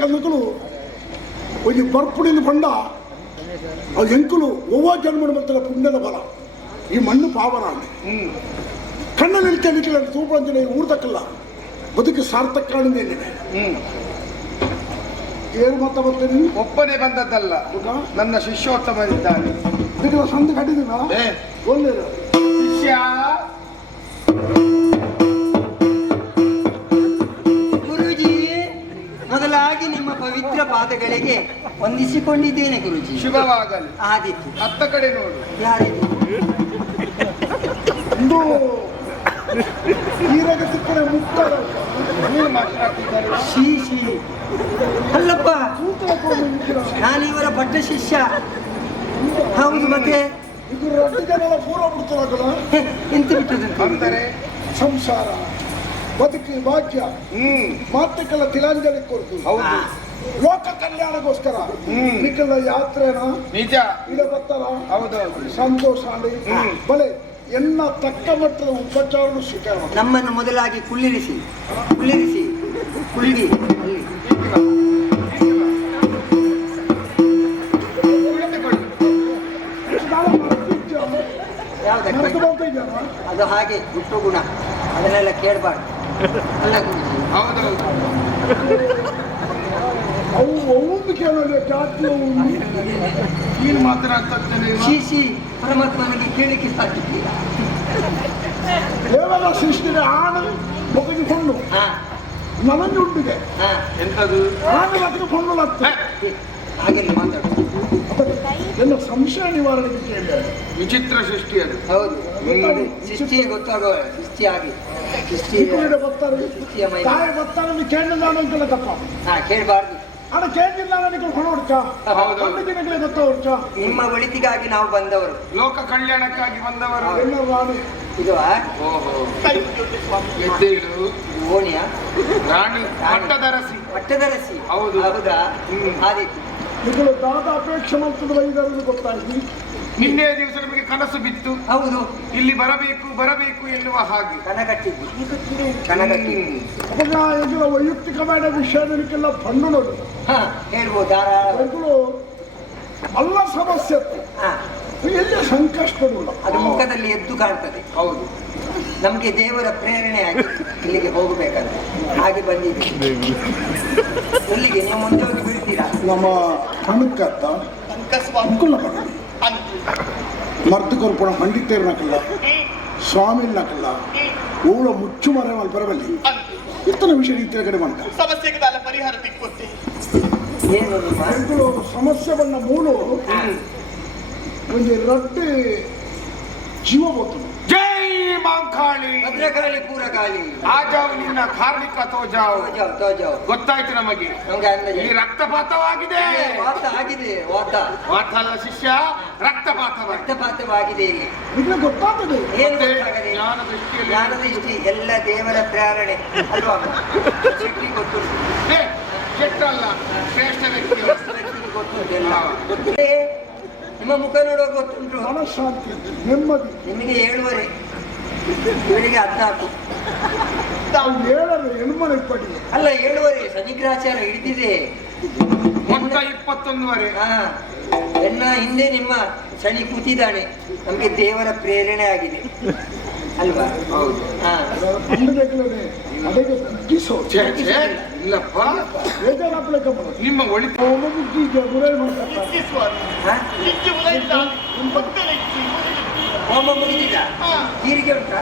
ಕಲ್ಲುಗಳು ಒಂದು ಬರ್ಪುಡಿನ ಬಂಡ ಅದು ಎಂಕುಲು ಒವ್ವ ಜನ್ಮ ಬರ್ತಾರೆ ಪುಣ್ಯದ ಬಲ. ಈ ಮಣ್ಣು ಪಾವನ ಹ್ಮ್ ಕಣ್ಣಲ್ಲಿ ನಿಲ್ಕಲಿಕ್ಕಿಲ್ಲ ತೂಪಂಜನೆ ಊರ್ತಕ್ಕಲ್ಲ ಬದುಕು ಸಾರ್ಥಕ ಕಾಣಿದ್ದೇನೆ ಏನು ಮತ ಬರ್ತೀನಿ ಒಬ್ಬನೇ ಬಂದದ್ದಲ್ಲ. ನನ್ನ ಶಿಷ್ಯೋತ್ತಮ ಇದ್ದಾನೆ. ಸಂದ ಕಟ್ಟಿದ್ದೀನ ಒಳ್ಳೆಯದು ಶಿಷ್ಯ ಪವಿತ್ರ ಪಾದಗಳಿಗೆ ವಂದಿಸಿಕೊಂಡಿದ್ದೇನೆ ಗುರುಜಿ. ಶುಭವಾಗಲಿ. ಆದಿತ್ತು ಅತ್ತ ಕಡೆ ನೋಡು. ಯಾರಿದು? ಒಂದು ಈರಾಗ ಸಿಕ್ಕರೆ ಮುಕ್ತಾರ. ನೀನು ಮಾತನಾಡ್ತಿದ್ದಾರೆ. ಶೀ ಶೀ ಅಲ್ಲಪ್ಪ ನಾನು ಇವರ ಪಟ್ಟ ಶಿಷ್ಯ. ಹೌದು ಮತ್ತೆ? ಇದು ರೊಟ್ಟಿ ಪೂರ ಬಿಡ್ತಾರಲ್ಲ ಹೆ, ಎಂತ ಬಿಟ್ಟದಂತೆ ಅಂದರೆ ಸಂಸಾರ ಬದುಕಿ ಭಾಗ್ಯ ಹ್ಮ್. ಮಾತಕ್ಕೆಲ್ಲ ತಿಲಾಂಜಲಿ ಕೊಡ್ತು. ಹೌದು. ಲೋಕ ಕಲ್ಯಾಣಕ್ಕೋಸ್ಕರ ನಿಖಿಲ ಯಾತ್ರೆನ ನಿಜ. ಇಲ್ಲ ಬರ್ತಾರ ಹೌದು ಸಂತೋಷ ಅಲ್ಲಿ ಬಳೆ ಬಲೆ ಎನ್ನ ತಕ್ಕ ಮಟ್ಟದ ಉಪಚಾರ ಸ್ವೀಕಾರ ನಮ್ಮನ್ನು ಮೊದಲಾಗಿ ಕುಳ್ಳಿರಿಸಿ. ಕುಳ್ಳಿರಿಸಿ. ಕುಳ್ಳಿ? ಅದು ಹಾಗೆ ಹುಟ್ಟು ಗುಣ ಅದನ್ನೆಲ್ಲ ಕೇಳಬಾರ್ದು. ಅಲ್ಲ ಹೌದೌದು. ಅವು ಒಂದು ಕೇಳಲ್ಲ ಜಾತಿ ನೀನು ಮಾತನಾಡ್ತಾ ಶಿಶಿ ಪರಮಾತ್ಮನಿಗೆ ಕೇಳಲಿಕ್ಕೆ ಸಾಧ್ಯವಿಲ್ಲ ಕೇವಲ ಸೃಷ್ಟಿನ ಆಣ ಮುಗಿದುಕೊಂಡು ಕೊಂಡು ಹಾ ನನಂಜುಂಡಿಗೆ ಹಾ ಎಂತದು? ಆಣ ಲಕ್ಕ ಕೊಂಡು ಲತ್ತ ಹಾಗೆ ಹಾಗೆಲ್ಲ ಮಾತಾಡು. ಎಲ್ಲ ಸಂಶಯ ನಿವಾರಣೆಗೆ ಕೇಳಿದೆ ವಿಚಿತ್ರ ಸೃಷ್ಟಿ ಅದು. ಹೌದು. ಗೊತ್ತಾಗಿ ಸೃಷ್ಟಿ ಗೊತ್ತಾಗೋ ಸೃಷ್ಟಿ ಆಗಿ. ಸೃಷ್ಟಿ ಬರ್ತಾರೆ ಸೃಷ್ಟಿಯ ಮೈ ತಾಯಿ ಬರ್ತಾರೆ ಕೇಳಿದ ನಾನು ಅಂತೆಲ್ಲ ತಪ್ಪ ಹಾ ಕೇಳಬಾರ್ದು. ಅಣ್ಣ ಕೇಳಿಲ್ಲ ನನಗೆ ಕೊಂಡು ಹೊಡ್ಚ ಹೌದು. ಒಂದು ದಿನಗಳೇ ಗೊತ್ತ ಹೊಡ್ಚ ನಿಮ್ಮ ಒಳಿತಿಗಾಗಿ ನಾವು ಬಂದವರು. ಲೋಕ ಕಲ್ಯಾಣಕ್ಕಾಗಿ ಬಂದವರು. ಎಲ್ಲ ರಾಣಿ ಇದು? ಓಹೋ. ಎದ್ದೇಳು. ಓಣಿಯ? ರಾಣಿ ಪಟ್ಟದರಸಿ. ಪಟ್ಟದರಸಿ? ಹೌದು. ಹೌದಾ? ಹ್ಮ್. ಆದಿತ್ತು ಇದು ದಾದ ಅಪೇಕ್ಷೆ ಮಾಡ್ತದ ಗೊತ್ತಾಗಿ ನಿನ್ನೆ ದಿವಸ ನಮಗೆ ಕನಸು ಬಿತ್ತು. ಹೌದು. ಇಲ್ಲಿ ಬರಬೇಕು ಬರಬೇಕು ಎನ್ನುವ ಹಾಗೆ. ಕನಗಟ್ಟಿ ಕಟ್ಟಿದ್ವಿ ಕನ ಕಟ್ಟಿ ಹ್ಮ್. ಅವಾಗ ಎದುರ ವೈಯಕ್ತಿಕమైన ವಿಷಯದಕ್ಕೆಲ್ಲ ಪಣ್ಣು ನೋಡಿ. ಹಾ ಹೇಳ್ಬೋದು ಅಲ್ಲ ಸಮಸ್ಯೆ ಹಾ. ಸಂಕಷ್ಟಗಳು ಅದು ಮುಖದಲ್ಲಿ ಎದ್ದು ಕಾಣ್ತದೆ. ಹೌದು. ನಮಗೆ ದೇವರ ಪ್ರೇರಣೆ ಆಗಿ ಇಲ್ಲಿಗೆ ಹೋಗಬೇಕಂತ ಹಾಗೆ ಬಂದಿದೆ. ಇಲ್ಲಿಗೆ ನೀವು ಮುಂದೆ ಹೋಗಿ ಬಿಡ್ತೀರಾ? ನಮ್ಮ ಹಣಕ್ಕತ್ತ ಅಂಕುಲ ಮರ್ದು ಕೊರ್ಪಣ ಪಂಡಿತೇರ್ನಕಲ್ಲ ಸ್ವಾಮಿನಕಲ್ಲ ಊಳ ಮುಚ್ಚು ಮರ ಮಲ್ಪರಬಲ್ಲಿ ಇತ್ತನ ವಿಷಯ ರೀತಿಯ ಕಡೆ ಬಂಟ ಸಮಸ್ಯೆಗೆ ಪರಿಹಾರ ತಿಕ್ಕೊತ್ತೆ ಸಮಸ್ಯೆ ಬಣ್ಣ ಮೂಲು ಒಂದು ರಡ್ಡು ಜೀವ ಮಾಂಕಾಳಿ. ಭದ್ರಕಾಳಿ ಪೂರಕಾಳಿ ಆ ಜಾವು ನಿನ್ನ ಕಾರ್ಮಿಕ ತೋಜಾವು. ತೋಜಾವ್ ತೋಜಾವ್. ಗೊತ್ತಾಯ್ತು ನಮಗೆ. ನಮ್ಗೆ ಅಂದಾಜು ಇಲ್ಲಿ ರಕ್ತಪಾತವಾಗಿದೆ. ವಾತ ಆಗಿದೆ ವಾತ. ವಾತಲ್ಲ ಶಿಷ್ಯ ರಕ್ತಪಾತವಾಗಿದೆ. ರಕ್ತಪಾತವಾಗಿದೆ ಇಲ್ಲಿ. ನಿನ್ನ ಗೊತ್ತಾಗ್ತದೆ. ಏನು ಗೊತ್ತಾಗದೆ? ಜ್ಞಾನ ಇಷ್ಟಿ ಎಲ್ಲ ದೇವರ ಪ್ರೇರಣೆ. ಅಲ್ವಾ? ಶಕ್ತಿ ಗೊತ್ತು ಕೆಟ್ಟಲ್ಲ ಶ್ರೇಷ್ಠ ವ್ಯಕ್ತಿ. ಗೊತ್ತು ಗೊತ್ತುಂಟು ಎಲ್ಲ. ಗೊತ್ತಿದೆ ನಿಮ್ಮ ಮುಖ ನೋಡುವ ಗೊತ್ತುಂಟು. ಮನಃಶಾಂತಿ ನೆಮ್ಮದಿ. ನಿಮಗೆ ಏಳುವರೆ ಇವರಿಗೆ ಹದಿನಾಲ್ಕು. ತಾವು ಹೇಳಲು ಹೆಣ್ಮನೆ ಪಡಿ ಅಲ್ಲ ಏಳುವರೆ. ಶನಿಗ್ರಹಾಚಾರ ಹಿಡಿದಿದೆ. ಮೊತ್ತ ಇಪ್ಪತ್ತೊಂದುವರೆ. ಹಾ. ಎನ್ನ ಹಿಂದೆ ನಿಮ್ಮ ಶನಿ ಕೂತಿದ್ದಾನೆ. ನಮಗೆ ದೇವರ ಪ್ರೇರಣೆ ಆಗಿದೆ. ಅಲ್ವಾ? ಹೌದು. ಹಾ. ಇಲ್ಲಪ್ಪ. ನಿಮ್ಮ ಒಳಿತು ಗುರೈ ಮಾಡ್ತಾರೆ ಹೋಮ ಮುಗಿದಿಲ್ಲ. ಹೀರಿಗೆ ಉಂಟಾ?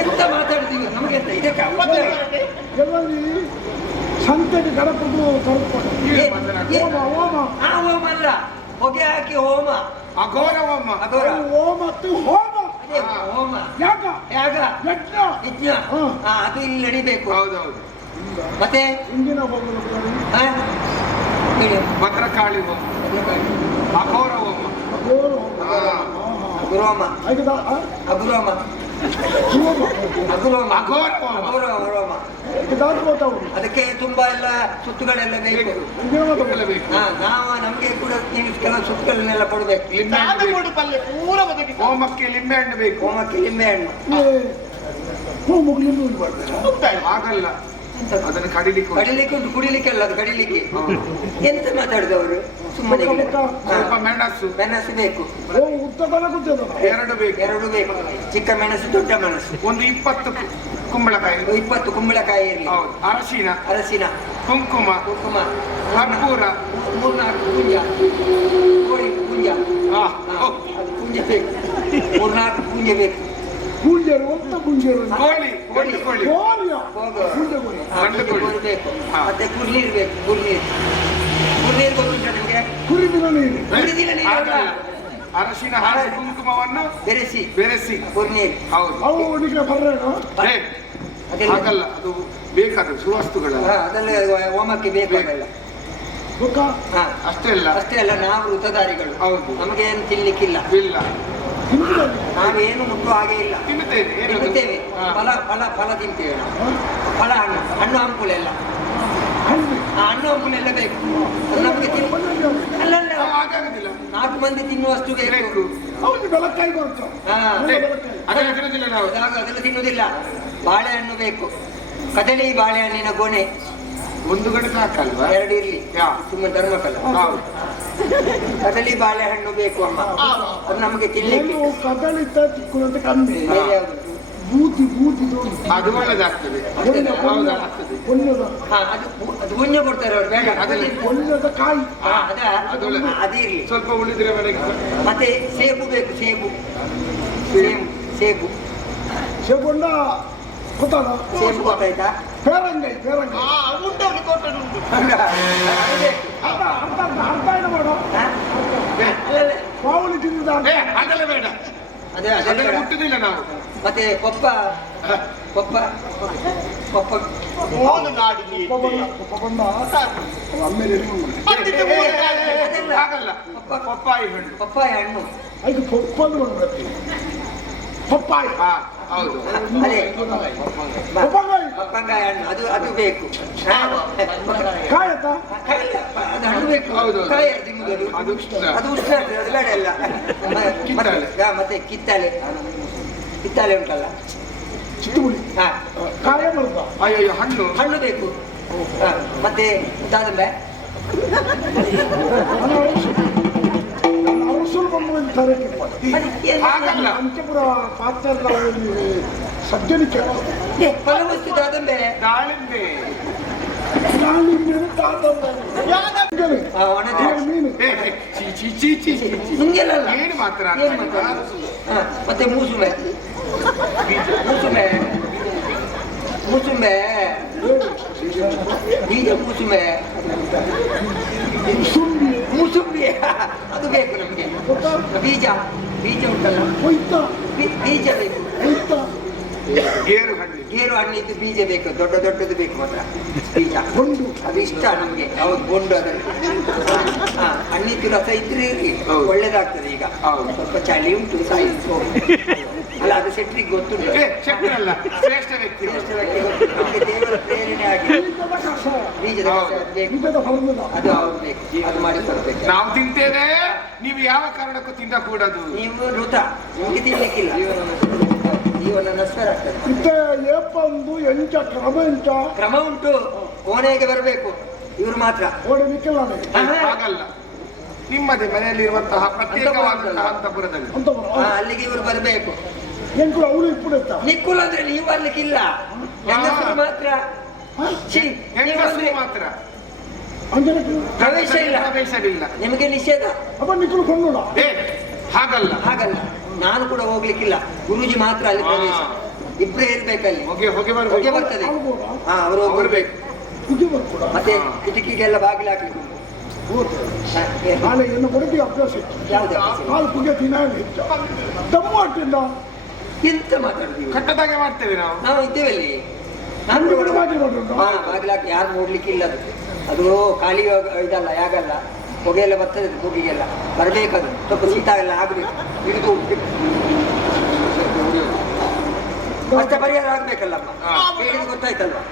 ಎಂತ ಮಾತಾಡ್ತೀವಿ ನಮಗೆ ಎಂತ? ಇದಕ್ಕೆ ಸಂತೆಗೆ ಗಣಪದು ಮಾತನಾಡ್ತೀಯ? ಹೋಮ ಆ ಹೋಮ ಅಲ್ಲ. ಹೊಗೆ ಹಾಕಿ ಹೋಮ. ಅಗೋರ ಹೋಮ. ಮತ್ತು ಹೋಮ ಹೋಮ. ಹೋಮ. ಯಾಕ ಯಾಗ? ಯಜ್ಞ. ಯಜ್ಞ. ಅದು ಇಲ್ಲಿ ನಡಿಬೇಕು. ಹೌದೌದು. ಮತ್ತೆ? ಹಿಂದಿನ ಹೋಗಲು. ಭದ್ರಕಾಳಿ ಹೋಮ. ಅಘೋರ ಹೋಮ. ಅಘೋರ ಹೋಮ. ಅಗುರೋಮ. ಅಗುರೋಮ ಅಗುರೋಮ ದಾಟ್ಬೋದವ್ರು. ಅದಕ್ಕೆ ತುಂಬಾ ಎಲ್ಲ ಸುತ್ತುಗಳೆಲ್ಲ ಬೇಕು. ಹಾ ನಾವು ನಮ್ಗೆ ಕೂಡ ನೀವು ಕೆಲವು ಸುತ್ತುಗಳನ್ನೆಲ್ಲ ಕೊಡ್ಬೇಕು. ಲಿಂಬೆ ಹಣ್ಣು ಬೇಕು. ಕೊಡು ಪಲ್ಲೆ ಪೂರ ಒದಗಿ ಹೋಮಕ್ಕೆ ಲಿಂಬೆ ಹಣ್ಣು ಬೇಕು. ಹೋಮಕ್ಕೆ ಲಿಂಬೆ ಹಣ್ಣು. ಹೋಮಕ್ಕೆ. ಹೋಗ್ತಾ ಇದೆ. ಆಗಲ್ಲ. ಅದನ್ನು ಕಡಿಲಿಕ್ಕೆ ಉಂಟು. ಕಡಿಲಿಕ್ಕೆ ಉಂಟು ಕುಡಿಲಿಕ್ಕೆ ಅಲ್ಲ ಅದು ಕಡಿಲಿಕ್ಕೆ. ಹಾ. ಎಂತ ಮಾತಾಡಿದವರು ಸುಮ್ಮನೆ ಮುಖ ಮುಖ. ಸ್ವಲ್ಪ ಮೆಣಸು. ಮೆಣಸು ಬೇಕು. ಎರಡು ಬೇಕು. ಎರಡು ಬೇಕು. ಚಿಕ್ಕ ಮೆಣಸು ದೊಡ್ಡ ಮೆಣಸು. ಒಂದು ಇಪ್ಪತ್ತು ಕುಂಬಳಕಾಯಿ ಇಪ್ಪತ್ತು ಕುಂಬಳಕಾಯಿ ಇರಲಿ. ಹೌದು. ಅರಶಿನ. ಅರಸಿನ ಕುಂಕುಮ. ಕುಂಕುಮ. ಕರ್ಪೂರ. ಮೂರ್ನಾಲ್ಕು ಪುಂಜ. ಕೋಳಿ ಪುಂಜ. ಹಾ, ಹಾ, ಅದು ಪುಂಜ ಬೇಕು. ಮೂರ್ನಾಲ್ಕು ಪುಂಜ ಬೇಕು. ಪೂಂಜರು ಅಂತ ಕೋಳಿ ಕೋಳಿ ಕೋಳಿ. ಗಂಡು ಕೋಳಿ. ಬೇಕು ಮತ್ತೆ ನಿಮಗೆ? ಕುರಿದಿನ ನೀರು. ಅರಶಿನ ಹಾಲು ಕುಂಕುಮವನ್ನು ಬೆರೆಸಿ. ಬೆರೆಸಿ. ಹೌದು. ಅವು ನಿಮಗೆ ಹಾಗಲ್ಲ ಅದು ಬೇಕಾದ ಸುವಸ್ತುಗಳ ಹಾ, ಅದೆಲ್ಲ ಹೋಮಕ್ಕೆ ಬೇಕಾಗಲ್ಲ ಮುಖ ಹಾ. ಅಷ್ಟೇ ಅಲ್ಲ. ಅಷ್ಟೇ ಅಲ್ಲ ನಾವು ವೃತಧಾರಿಗಳು ಹೌದು. ನಮಗೆ ಏನು ತಿನ್ಲಿಕ್ಕಿಲ್ಲ. ಇಲ್ಲ. ನಾವೇನು ಮುಟ್ಟು ಹಾಗೆ ಇಲ್ಲ? ತಿನ್ನುತ್ತೇವೆ ಫಲ ಫಲ ಫಲ ತಿಂತೇವೆ ನಾವು. ಫಲ ಹಣ್ಣು ಹಣ್ಣು ಹಂಪುಲೆ ಎಲ್ಲ. ಹಣ್ಣು? ಹಂಪುಲ ಎಲ್ಲ ಬೇಕು. ನಮಗೆ ಅಲ್ಲ ನಾಲ್ಕು ಮಂದಿ ತಿನ್ನುವಷ್ಟು ಬೇಕು. ಅದೆಲ್ಲ ತಿನ್ನುವುದಿಲ್ಲ. ಬಾಳೆಹಣ್ಣು ಬೇಕು. ಕದಳಿ ಬಾಳೆಹಣ್ಣಿನ ಗೊನೆ ಒಂದು ಗಂಟೆ ಸಾಕಲ್ವಾ? ಎರಡು ಇರ್ಲಿ. ಯಾ. ಸುಮ್ಮನೆ ಧರ್ಮಕಲ್ಲ ಕದಳಿ ಬಾಳೆಹಣ್ಣು ಬೇಕು ಅಮ್ಮ. ಅದು ನಮಗೆ ತಿನ್ನಲಿಕ್ಕೆ ಏನು ಕದಳಿತ ಚಿಕ್ಕುಳಂತ ಕಮ್ಮಿ. ಬೇರೆ ಯಾವುದು ಬೂತಿ ಬೂತಿ ಅದು ಒಳ್ಳೇದಾಗ್ತದೆ. ಅದು ಅದು ಹುಂಜ ಕೊಡ್ತಾರೆ ಅವ್ರು ಬೇಡ. ಕೊಲ್ಲದ ಕಾಯಿ. ಅದ ಅದು ಸ್ವಲ್ಪ ಉಳಿದ್ರೆ ಮನೆಗೆ ಮತ್ತೆ ಸೇಬು ಬೇಕು ಸೇಬು. ಸೇಬು. ಸೇಬು. ಸೇಬು ಗೊತ್ತಾಯ್ತಾ? ಪೇರಂಗೈ ಪೇರಂಗೈ ಆ ಉಂಟು ಕೊಟ್ಟನುಂಟು ಅದು ಬೇಕು. ಅರ್ಧ ಅರ್ಧ ಅರ್ಧ ಅರ್ಧ ಏನು ಮಾಡು ಅದೆಲ್ಲ ಬೇಡ. ಅದೇ ಅದೆಲ್ಲ ಮುಟ್ಟುದಿಲ್ಲ ನಾವು ಮತ್ತೆ ಕೊಪ್ಪ? ಕೊಪ್ಪ? ಕೊಪ್ಪ. ಬಂದ ಆಮೇಲೆ ಅದೆಲ್ಲ. ಆಗಲ್ಲ ಪಪ್ಪ. ಪಪ್ಪಾಯಿ ಹಣ್ಣು. ಪಪ್ಪಾಯ ಹಣ್ಣು. ಅದು ಪಪ್ಪಂದು ಬಂದ್ಬಿಡತ್ತೆ. ಪಪ್ಪಾಯಿ. ಹಾ ಹೌದು. ಹಣ್ಣು ಅದು ಅದು ಬೇಕು. ಹಾ? ಕಾಯತ್ತ ಅದು ಹಣ್ಣು ಬೇಕು. ಹೌದು. ಕಾಯಿ ಅದು ಅದು. ಉಷ್ಣ. ಅದು ಉಷ್ಣ ಅದು ಬೇಡ ಎಲ್ಲ. ಮತ್ತೆ- ಕಿತ್ತಳೆ. ಕಿತ್ತಳೆ. ಉಂಟಲ್ಲ? ಚಿತ್ತುಗುಳಿ. ಹಾ. ಕಾಯ ಬರುತ್ತ ಅಯ್ಯೋ ಹಣ್ಣು. ಹಣ್ಣು ಬೇಕು. ಮತ್ತೆ ದಾದಂಬೆ? ನನ್ನ ಅರಸು ನನ್ನ ಅರಸಲು ಬಂದು ತರಕ್ಕೆ ಅದಕ್ಕೆ ಹಾಗಲ್ಲ ಪಂಚಪುರ ಪಾತ್ರದ ಸಜ್ಜನಿಕೆ ಏ, ಫಲವಸ್ತು ದಾದಂಬೆ ದಾಳಿಂಬೆ ನಾನು ಇನ್ನೇನು ತಾತಮ್ಮ. ಹೇಳಿ. ಆ, ಒಣ ದ್ರಾಕ್ಷಿ. ಮೀನು ಏ, ಏ, ಚೀ ಚೀ ಚೀ ಚೀ ಚೀ ಚೀ. ನುಂಗೆಲ್ಲ ಏನು ಮಾತ್ರ ಏನು ಮಾತ್ರ? ಹಾ, ಮತ್ತೆ ಮೂಸುಂಬೆ ಮೂಸುಂಬೆ ಮೂಸುಂಬೆ ಬೀಜ ಮೂಸುಂಬೆ ಸುಂಬಿ ಮೂಸುಂಬಿ ಅದು ಬೇಕು ನಮಗೆ ಗೊತ್ತಾ ಬೀಜ ಬೀಜ ಉಂಟಲ್ಲ ಕೊಯ್ತ ಬಿ- ಬೀಜ ಬೇಕು ಕೊಯ್ತ ಗೇರು ಹಣ್ಣು. ಗೇರು ಹಣ್ಣಿದ್ದು ಬೀಜ ಬೇಕು ದೊಡ್ಡ ದೊಡ್ಡದು ಬೇಕು ಮಾತ್ರ. ಬೀಜ. ಗುಂಡು ಅದು ಇಷ್ಟ ನಮಗೆ. ಹೌದು ಗುಂಡು ಅದನ್ನು ಹಣ್ಣಿದ್ದು ರಸ ಇದ್ರೆ ಇರ್ಲಿ. ಒಳ್ಳೇದಾಗ್ತದೆ ಈಗ. ಹೌದು. ಸ್ವಲ್ಪ ಚಳಿ ಉಂಟು ಸೈನ್ಸ್ ಅಲ್ಲ ಅದು ಶೆಟ್ರಿಗೆ ಗೊತ್ತುಂಟು. ಶ್ರೇಷ್ಠ ವ್ಯಕ್ತಿ. ನಮ್ಗೆ ದೇವರ ಪ್ರೇರಣೆ ಆಗಿದೆ ಬೀಜದ ಅದು ಹೌದು ಬೇಕು. ಅದು ಮಾಡಿ ಕೊಡ್ಬೇಕು. ನಾವು ತಿಂತೇವೆ ನೀವು ಯಾವ ಕಾರಣಕ್ಕೂ ತಿನ್ನಕೂಡದು ನೀವು ಋತ. ನಿಮಗೆ ತಿನ್ಲಿಕ್ಕಿಲ್ಲ. ಜೀವನ ಆಗ್ತದೆ ಇತ್ತೆ ಏಪಂದು ಎಂಚ ಕ್ರಮ ಎಂಚ ಕ್ರಮ ಉಂಟು. ಕೋಣೆಗೆ ಬರಬೇಕು. ಇವರು ಮಾತ್ರ. ಓಡಿ ನಿಕ್ಕಲಾನೆ ಹಾಗಲ್ಲ. ನಿಮ್ಮದೇ ಮನೆಯಲ್ಲಿರುವಂತಹ ಪ್ರತ್ಯೇಕವಾದಂತಹ ಅಂತಪುರದಲ್ಲಿ. ಅಂತ ಹಾ, ಅಲ್ಲಿಗೆ ಇವರು ಬರಬೇಕು. ಎಂಕುಲು ಅವಳು ಇಪ್ಪುಡೆತ್ತ ನಿಕ್ಕುಲ್ ಅಂದ್ರೆ ನೀವು ಬರ್ಲಿಕ್ಕಿಲ್ಲ ಹೆಂಗಸರು ಮಾತ್ರ. ಛೀ, ನೀವು ಅಂದ್ರೆ ಮಾತ್ರ. ಅಂಜನಕ್ಕೆ ಪ್ರವೇಶ ಇಲ್ಲ. ಪ್ರವೇಶವಿಲ್ಲ. ನಿಮಗೆ ನಿಷೇಧ. ಅಪ್ಪ ನಿಕ್ಕಲು ಕೊಂಡುಳ ಏ ಹಾಗಲ್ಲ. ಹಾಗಲ್ಲ. ನಾನು ಕೂಡ ಹೋಗ್ಲಿಕ್ಕಿಲ್ಲ. ಗುರುಜಿ ಮಾತ್ರ ಅಲ್ಲಿ ಪ್ರವೇಶ. ಇಬ್ಬರೇ ಇರ್ಬೇಕಲ್ಲಿ. ಹೊಗೆ ಹೊಗೆ ಹೊಗೆ ಬರ್ತದೆ. ಹಾ ಅವರು ಬರ್ಬೇಕು ಮತ್ತೆ. ಕಿಟಕಿಗೆಲ್ಲ ಬಾಗಿಲು ಹಾಕ್ಲಿಕ್ಕೆ ಉಂಟು. ಹಾ, ಏನು? ನಾಳೆ ಇನ್ನು ಕೊಡಗಿ ಅಭ್ಯಾಸ ತಿನ್ನ ಹೆಚ್ಚ ದಮ್ಮು ಅಟ್ಟಿಂದ ಎಂತ ಮಾತಾಡ್ತೀವಿ? ಕಟ್ಟದಾಗೆ ಮಾಡ್ತೇವೆ ನಾವು. ನಾವು ಇದ್ದೇವೆ ಅಲ್ಲಿ. ನಾನು ಕೂಡ ಬಾಗಿಲು ಹಾ ಬಾಗಿಲು ಹಾಕಿ ಯಾರು ನೋಡ್ಲಿಕ್ಕಿಲ್ಲ ಅದು ಅದು ಖಾಲಿ ಹೋಗ- ಇದಲ್ಲ ಯಾಗಲ್ಲ. ಹೊಗೆ ಎಲ್ಲ ಬರ್ತದೆ ಹೋಗಿಗೆಲ್ಲ ಬರಬೇಕದು. ಸ್ವಲ್ಪ ಶೀತ ಎಲ್ಲ ಆಗಬೇಕು. ಹಿಡಿದು ಕಷ್ಟ ಪರಿಹಾರ ಆಗ್ಬೇಕಲ್ಲಮ್ಮ ಹಾ. ಹೇಳಿದ್ದು ಗೊತ್ತಾಯ್ತಲ್ವಾ?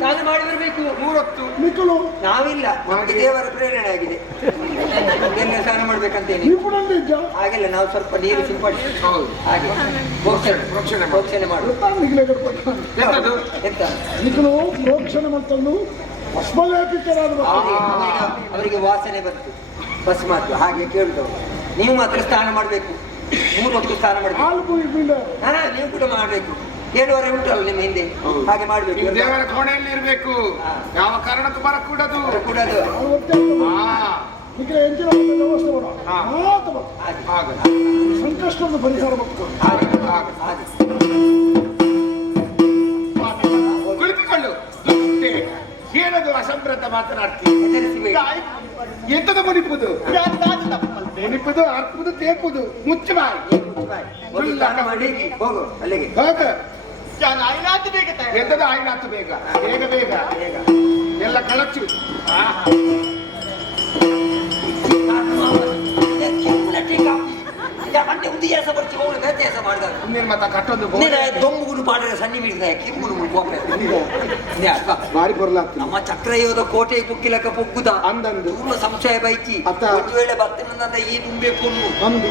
ತಾನು ಮಾಡಿ ಬರಬೇಕು. ಮೂರೊತ್ತು. ಮಿಕ್ಕಲು ನಾವಿಲ್ಲ. ನಮಗೆ ದೇವರ ಪ್ರೇರಣೆ ಆಗಿದೆ. ಎಲ್ಲ ಸ್ನಾನ ಮಾಡ್ಬೇಕಂತೇನಿ ಹಾಗೆಲ್ಲ ನಾವು ಸ್ವಲ್ಪ ನೀರು ಸಿಂಪಡಿಸಿ ಹೌದು. ಹಾಗೆ. ಮೋಕ್ಷಣೆ ಮೋಕ್ಷಣೆ ಎಂತದು ಎಂತ ಮಿಕ್ಕಲು ಮೋಕ್ಷಣೆ ಭಸ್ಮಲೇಪಿತರಾದ ಅವರಿಗೆ ವಾಸನೆ ಬಂತು. ಬಸ್ ಮಾತು ಹಾಗೆ ಕೇಳಿದವರು ನೀವು ಮಾತ್ರ ಸ್ನಾನ ಮಾಡಬೇಕು. ಮೂರು ಹೊತ್ತು ಸ್ನಾನ ಮಾಡಬೇಕು. ಹಾ ನೀವು ಕೂಡ ಮಾಡಬೇಕು. ಏಳುವರೆ ಉಂಟಲ್ಲ ನಿಮ್ಮ ಹಿಂದೆ. ಹಾಗೆ ಮಾಡಬೇಕು. ದೇವರ ಕೋಣೆಯಲ್ಲಿ ಇರಬೇಕು ಯಾವ ಕಾರಣಕ್ಕೂ ಬರಕೂಡದು ಕೂಡದು. ಅದು ಪರಿಹಾರ ಒತ್ತೆ ಅಸಂಬ್ರತ ಮಾತನಾಡ್ತೀವಿ. ಎಂತದ ಮುನಿಪುದು? ಮುನಿಪುದು ಅರ್ಪುದು ತೇಪುದು ಮುಚ್ಚ ಬಾಯಿ ಒಂದು ಸ್ನಾನ ಮಾಡಿ ಹೋಗು ಅಲ್ಲಿಗೆ. ಹೋಗ. ನಾನು ಆಯ್ನಾತು ಬೇಗ ಎಂತದ ಆಯ್ನಾತು ಬೇಗ? ಬೇಗ ಬೇಗ. ಬೇಗ. ಎಲ್ಲ ಕಳಚು. ಮಂಡೆ ಉಂದು ಕೆಲಸ ಬರ್ತಿ ಹೋಗಿ ಬೇರೆ ಕೆಲಸ ಮಾಡಿದಾಗ ಕಟ್ಟೊಂದು ನೀನು ದೊಂಬುಗುನು ಪಾಡ್ರೆ ಸಣ್ಣ ಮಿಡಿದ ಕಿಮ್ಮುನು ಮುಳುಕೋಪ ಬಾರಿ ಬರಲ ನಮ್ಮ ಚಕ್ರಯೋಧ ಕೋಟೆ ಪುಕ್ಕಿಲಕ ಪುಕ್ಕುದ. ಅಂದಂದು. ಪೂರ್ವ ಸಂಶಯ ಬೈಕಿ. ಒಂದು ವೇಳೆ ಬರ್ತೀನಂದ ಈ ದುಂಬೆ ಪೊನ್ನು ಒಂದು.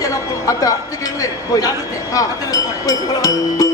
ಜನ ಅತ್ತ. ಕೇಳುವೆ ಜಾಗ್ರತೆ.